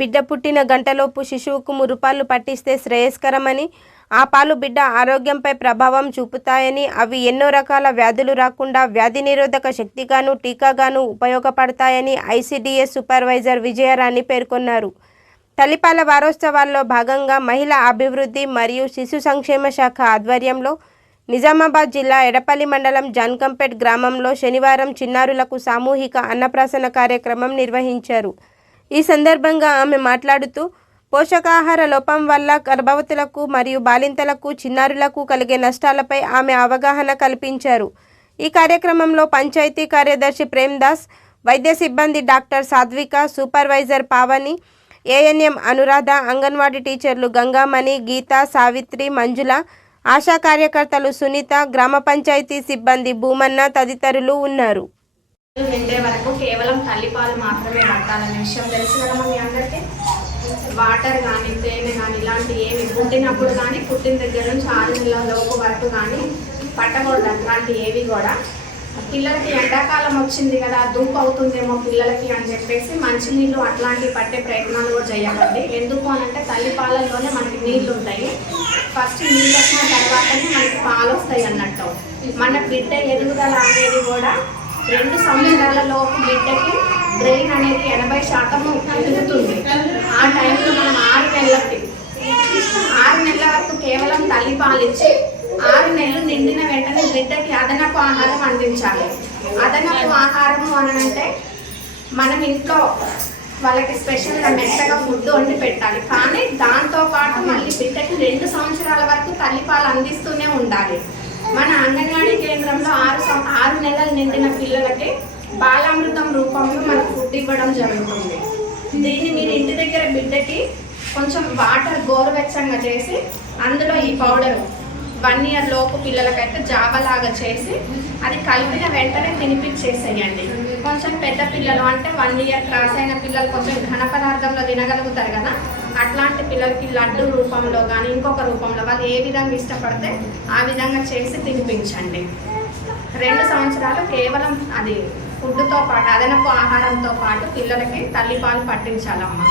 బిడ్డ పుట్టిన గంటలోపు శిశువుకు మురుపాలు పట్టిస్తే శ్రేయస్కరమని ఆ పాలు బిడ్డ ఆరోగ్యంపై ప్రభావం చూపుతాయని అవి ఎన్నో రకాల వ్యాధులు రాకుండా వ్యాధి నిరోధక శక్తిగాను టీకాగాను ఉపయోగపడతాయని ఐసిడిఎస్ సూపర్వైజర్ విజయరాణి పేర్కొన్నారు. తల్లిపాల వారోత్సవాల్లో భాగంగా మహిళా అభివృద్ధి మరియు శిశు సంక్షేమ శాఖ ఆధ్వర్యంలో నిజామాబాద్ జిల్లా ఎడపల్లి మండలం జాన్కంపేట్ గ్రామంలో శనివారం చిన్నారులకు సామూహిక అన్నప్రాసన కార్యక్రమం నిర్వహించారు. ఈ సందర్భంగా ఆమె మాట్లాడుతూ పోషకాహార లోపం వల్ల గర్భవతులకు మరియు బాలింతలకు చిన్నారులకు కలిగే నష్టాలపై ఆమె అవగాహన కల్పించారు. ఈ కార్యక్రమంలో పంచాయతీ కార్యదర్శి ప్రేమ్దాస్ వైద్య సిబ్బంది doctor Sadhvika supervisor Pavani ANM Anuradha anganwadi టీచర్లు గంగామణి గీత సావిత్రి మంజుల ఆశా కార్యకర్తలు సునీత గ్రామ పంచాయతీ సిబ్బంది భూమన్న తదితరులు ఉన్నారు. నిండే వరకు కేవలం తల్లిపాలు మాత్రమే పట్టాలనే విషయం తెలుసు కదా మీ అందరికీ? వాటర్ కానీ తేనె కానీ ఇలాంటి ఏమి పుట్టినప్పుడు కానీ పుట్టిన దగ్గర నుంచి ఆరు నెలల లోపు వరకు కానీ పట్టకూడదు అట్లాంటి ఏవి కూడా. పిల్లలకి ఎండాకాలం వచ్చింది కదా దూపు అవుతుందేమో పిల్లలకి అని చెప్పేసి మంచినీళ్ళు అట్లాంటివి పట్టే ప్రయత్నాలు కూడా చేయాలండి. ఎందుకు అని అంటే తల్లి పాలల్లోనే మనకి నీళ్ళు ఉంటాయి. ఫస్ట్ నీళ్ళు వచ్చిన తర్వాతనే మనకి పాలు వస్తాయి అన్నట్టు. మన బిడ్డ ఎదుగుదల అనేది కూడా రెండు సంవత్సరాలలోపు బిడ్డకి బ్రెయిన్ అనేది ఎనభై శాతము పెరుగుతుంది. ఆ టైంలో మనం ఆరు నెలలకి ఆరు నెలల వరకు కేవలం తల్లి పాలిచ్చి ఆరు నెలలు నిండిన వెంటనే బిడ్డకి అదనపు ఆహారం అందించాలి. అదనపు ఆహారము అనంటే మనం ఇంట్లో వాళ్ళకి స్పెషల్గా మెత్తగా ఫుడ్ వండి పెట్టాలి. కానీ దాంతో పాటు మళ్ళీ బిడ్డకి రెండు సంవత్సరాల వరకు తల్లిపాలు అందిస్తూనే ఉండాలి. మన అంగన్వాడీ కేంద్రంలో ఆరు ఆరు నెలలు నిండిన పిల్లలకి బాలామృతం రూపంలో మనకు ఫుడ్ ఇవ్వడం జరుగుతుంది. దీన్ని మీరు ఇంటి దగ్గర బిడ్డకి కొంచెం వాటర్ గోరువెచ్చంగా చేసి అందులో ఈ పౌడర్ వన్ ఇయర్ లోపు పిల్లలకైతే జాబలాగా చేసి అది కలిపిన వెంటనే తినిపించేసేయండి. కొంచెం పెద్ద పిల్లలు అంటే వన్ ఇయర్ క్రాస్ అయిన పిల్లలు కొంచెం ఘన పదార్థంలో తినగలుగుతారు కదా అట్లాంటి పిల్లలకి లడ్డు రూపంలో కానీ ఇంకొక రూపంలో వాళ్ళు ఏ విధంగా ఇష్టపడితే ఆ విధంగా చేసి తినిపించండి. రెండు సంవత్సరాలు కేవలం అది ఫుడ్తో పాటు అదనపు ఆహారంతో పాటు పిల్లలకి తల్లిపాలు పట్టించాలమ్మా.